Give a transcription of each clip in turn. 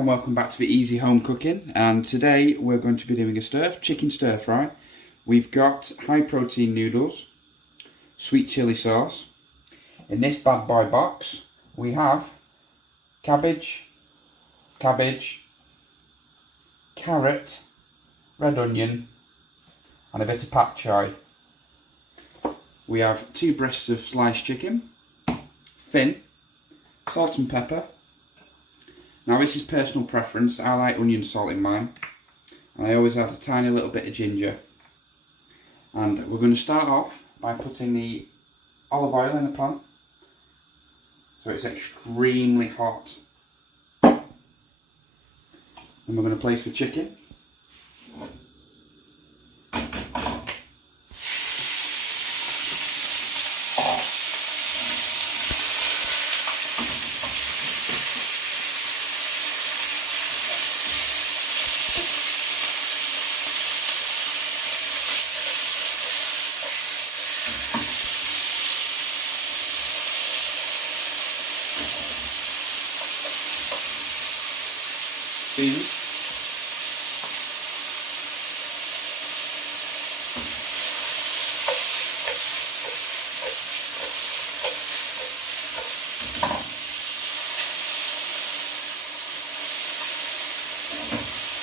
and welcome back to the Easy Home Cooking, and today we're going to be doing a chicken stir fry. We've got high protein noodles, sweet chilli sauce. In this bad boy box we have cabbage, carrot, red onion and a bit of pad chai. We have 2 breasts of sliced chicken, thin, salt and pepper. Now this is personal preference, I like onion salt in mine, and I always add a tiny little bit of ginger. And we're going to start off by putting the olive oil in the pan, so it's extremely hot. And we're going to place the chicken.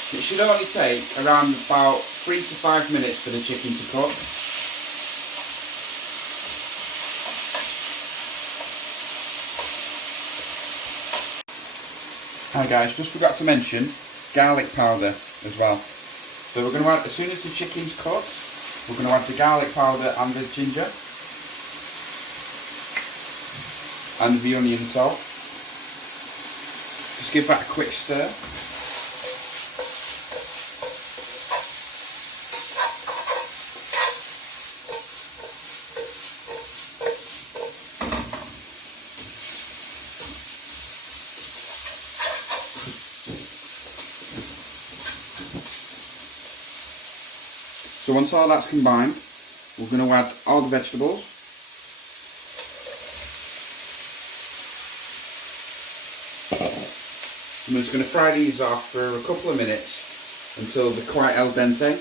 It should only take around about 3 to 5 minutes for the chicken to cook. Hi guys, just forgot to mention garlic powder as well. So we're going to add, as soon as the chicken's cooked, we're going to add the garlic powder and the ginger and the onion salt. Just give that a quick stir. So once all that's combined, we're going to add all the vegetables. I'm just going to fry these off for a couple of minutes until they're quite al dente.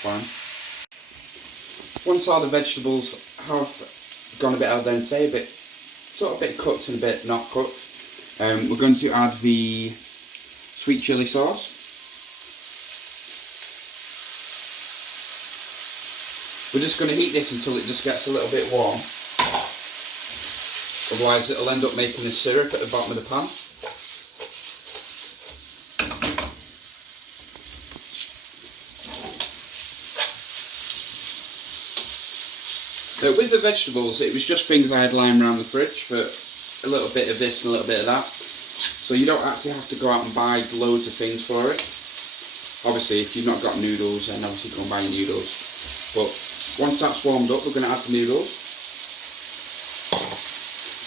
Fine. Once all the vegetables have gone a bit al dente, a bit cooked and a bit not cooked, we're going to add the sweet chilli sauce. We're just going to heat this until it just gets a little bit warm, otherwise it'll end up making a syrup at the bottom of the pan. With the vegetables, it was just things I had lying around the fridge, for a little bit of this and a little bit of that. So you don't actually have to go out and buy loads of things for it. Obviously, if you've not got noodles, then obviously go and buy your noodles. But once that's warmed up, we're going to add the noodles.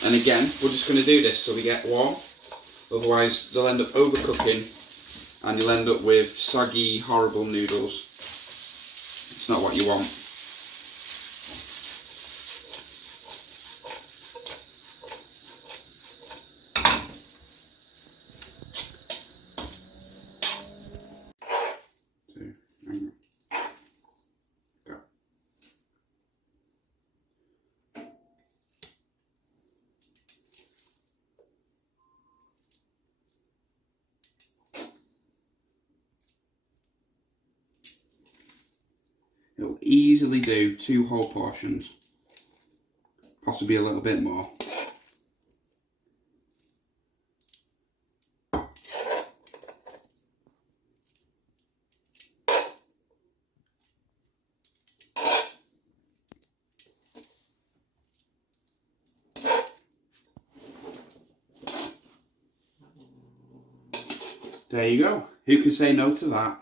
And again, we're just going to do this so we get warm. Otherwise, they'll end up overcooking and you'll end up with soggy, horrible noodles. It's not what you want. It'll easily do 2 whole portions, possibly a little bit more. There you go. Who can say no to that?